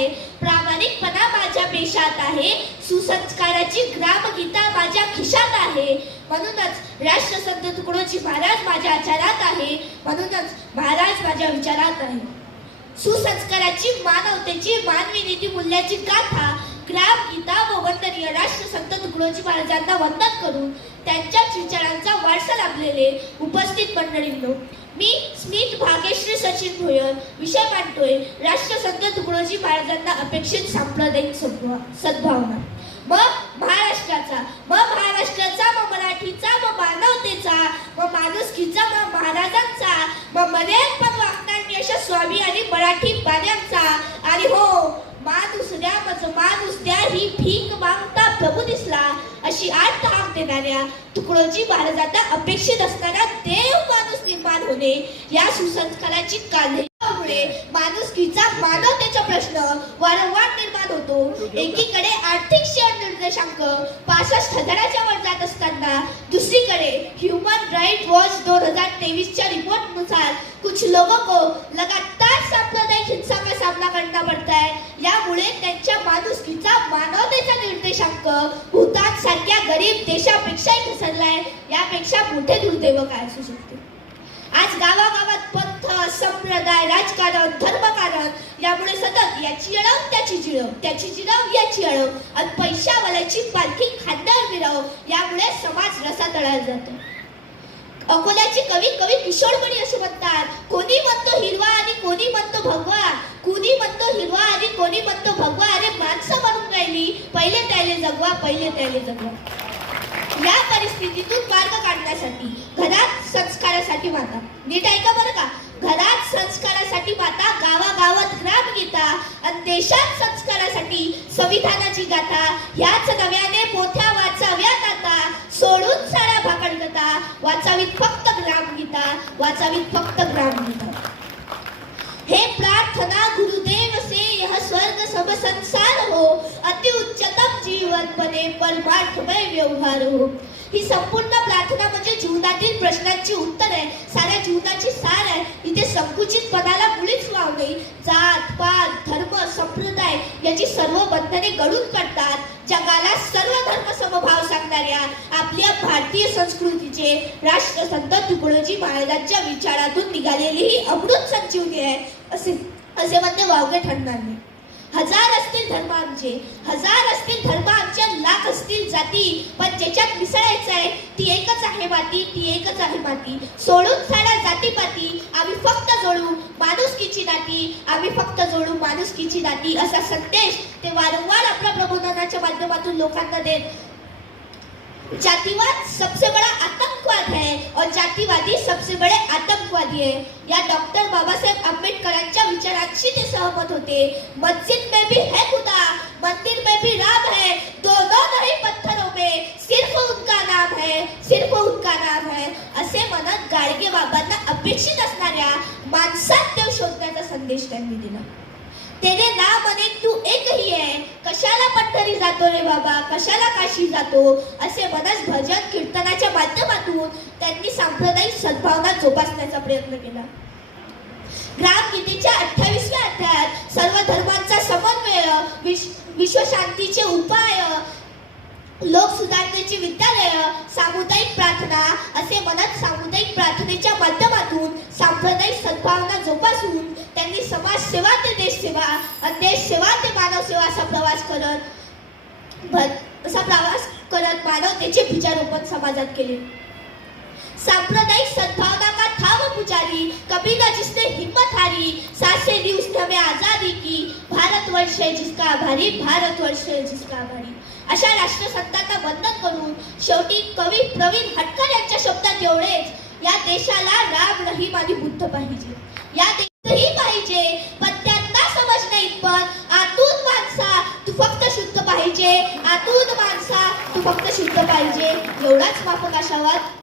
आहे, प्रामाणिकपणा माझ्या पेशात आहे, सुसंस्काराची ग्रामगीता माझ्या खिशात आहे. म्हणूनच राष्ट्रसंत तुकडोजी महाराज माझ्या आचारात आहे, म्हणूनच महाराज माझ्या विचारात आहे. सुसंस्काराची, मानवतेची, मानवी नीती मूल्याची गाथा, ग्रामगीता व वंदनीय राष्ट्रसंत तुकडोजी महाराजांना वंदन करून त्यांच्याच विचारांचा वारसा लाभलेले उपस्थित मंडळींनो, मी स्मित भाग्यश्री सचिन भोयर विषय मांडतोय राष्ट्रसंत तुकडोजी महाराजांना अपेक्षित सांप्रदायिक सद्भावना. मग महाराष्ट्राचा, मग मराठीचा, मग मानवतेचा, मग माणुसकीचा, मग महाराजांचा, मग मर्याद पण वागणार मी अशा स्वामी आणि मराठी बाण्यांचा. आणि हो, माणूस द्या मज माणूस द्या ही भीक मागता प्रभू दिसला अशी आठ हाक देणाऱ्या तुकडोजी महाराजांना अपेक्षित असणारा देव माणूस निर्माण होणे या सुसंस्काराची काळजीमुळे माणुसकीचा, मानवतेचा प्रश्न वारंवार निर्माण होतो. एकीकडे आर्थिक शेअर निर्देशांक 65,000च्या वर जात असताना दुसरीकडे ह्यूमन राइट वॉच 2023च्या रिपोर्टनुसार कुछ लोगों को लगातार सांप्रदायिक हिंसा का सामना करना पड़ता है. यामुळे त्यांच्या माणुसकीचा, मानवतेचा निर्देशांक भूतान सारख्या गरीब देशापेक्षाही घसरलाय. यापेक्षा मोठे दुर्दैव काय असू शकते. आज गावागावात पंथ, संप्रदाय, राजकारण, धर्मकारण यामुळे सतत याची अळव त्याची जिळव, त्याची जिळव याची अळव आणि पैशावाल्याची पालखी खांद्यावर मिरव यामुळे समाज रसातळाला जातो. अकोल्याची कवी किशोरमणी असे म्हणतात, कोणी म्हणतो हिरवा आणि कोणी म्हणतो भगवा, कोणी म्हणतो हिरवा आणि कोणी म्हणतो भगवा. अरे माणसं म्हणून राहिली, पहिले त्याले जगवा, पहिले त्याले जगवा. या परिस्थितीतून मार्ग काढण्यासाठी घरात संस्कारासाठी माता, नीट ऐका बरं का, घरात संस्कारासाठी माता, गावागावात ग्रामगीता आणि देशात संस्कारासाठी संविधानाची गाथा. ह्याच नव्याने पोथ्या वाचाव्यात आता, सोडून सारा भाकडगता, वाचावीत फक्त ग्रामगीता, वाचावीत फक्त ग्रामगीता. हे प्रार्थना गुरुदेव से यह स्वर्ग सब संसार हो, अति उच्चतम जीवन बने परमार्थमय व्यवहार हो. ही संपूर्ण प्रार्थना म्हणजे जीवनातील प्रश्नांची उत्तर आहे, साऱ्या जीवनाची सार आहे. इथे संकुचितपणाला मुळीच वाव नाही. जात पात, धर्म, संप्रदाय याची सर्व बंधने गळून काढतात. जगाला सर्व धर्म समभाव सांगणाऱ्या आपल्या भारतीय संस्कृतीचे राष्ट्रसंत तुकडोजी महाराजांच्या विचारातून निघालेली ही अमृत संजीवनी आहे असे म्हणणे वावगे ठरणार नाही. हजार असतील धर्म आमचे, हजार असतील धर्म आमच्या, लाख असतील जाती, पण ज्याच्यात मिसळायचं आहे ती एकच आहे माती, ती एकच आहे माती. सोडून सारा जातीपाती, आम्ही फक्त जोडू माणुसकीची नाती, आम्ही फक्त जोडू माणुसकीची नाती असा संदेश ते वारंवार आपल्या प्रबोधनाच्या माध्यमातून लोकांना देत. जातिवाद सबसे बड़ा आतंकवाद है और जातिवादी सबसे बड़े आतंकवादी है. या डॉक्टर बाबासाहेब आंबेडकरांच्या विचारांशी ते सहमत होते. मस्जिद में भी है खुदा, मंदिर में भी राम है, दोनों नहीं पत्थरों में, सिर्फ उनका नाम है, सिर्फ उनका नाम है असे म्हणत गाडगे बाबांना अपेक्षित असणाऱ्या माणसात देव शोधण्याचा संदेश त्यांनी दिला. तेरे नाम अनेक तू एक ही है, कशाला पंढरी जातो रे बाबा, कशाला काशी जातो असे मनस भजन कीर्तनाच्या माध्यमातून त्यांनी सांप्रदायिक सद्भावना जोपासण्याचा प्रयत्न केला. ग्रामगीतेच्या 28व्या अध्यायात सर्व धर्मांचा समन्वय, विश्वशांतीचे उपाय, लोक सुधारणेची विद्यालय, सामुदायिक प्रार्थना असे म्हणत सामुदायिक प्रार्थनेच्या माध्यमातून सांप्रदायिक सद्भावना जोपासून त्यांनी समाजसेवा ते देशसेवा आणि देशसेवा ते मानवसेवा असा प्रवास करत मानवतेचे बीजारोपण समाजात केले. सांप्रदायिक सद्भावना का था वो पुजारी, कभी ना जिसने हिम्मत हारी, सांसें ली उसने हमें आजादी की, भारतवर्ष है जिसका आभारी, भारतवर्ष है जिसका आभारी. अशा राष्ट्रसंतांना वंदन करून शेवटी कवी प्रवीण हटकर यांच्या शब्दात एवढेच, या देशाला राम, रहीम आणि बुद्ध पाहिजे, या देशही पाहिजे, पण त्यांना समज नाही. पण आतून माणसा तू फक्त शुद्ध पाहिजे, आतून माणसा तू फक्त शुद्ध पाहिजे एवढाच माफक आशावाद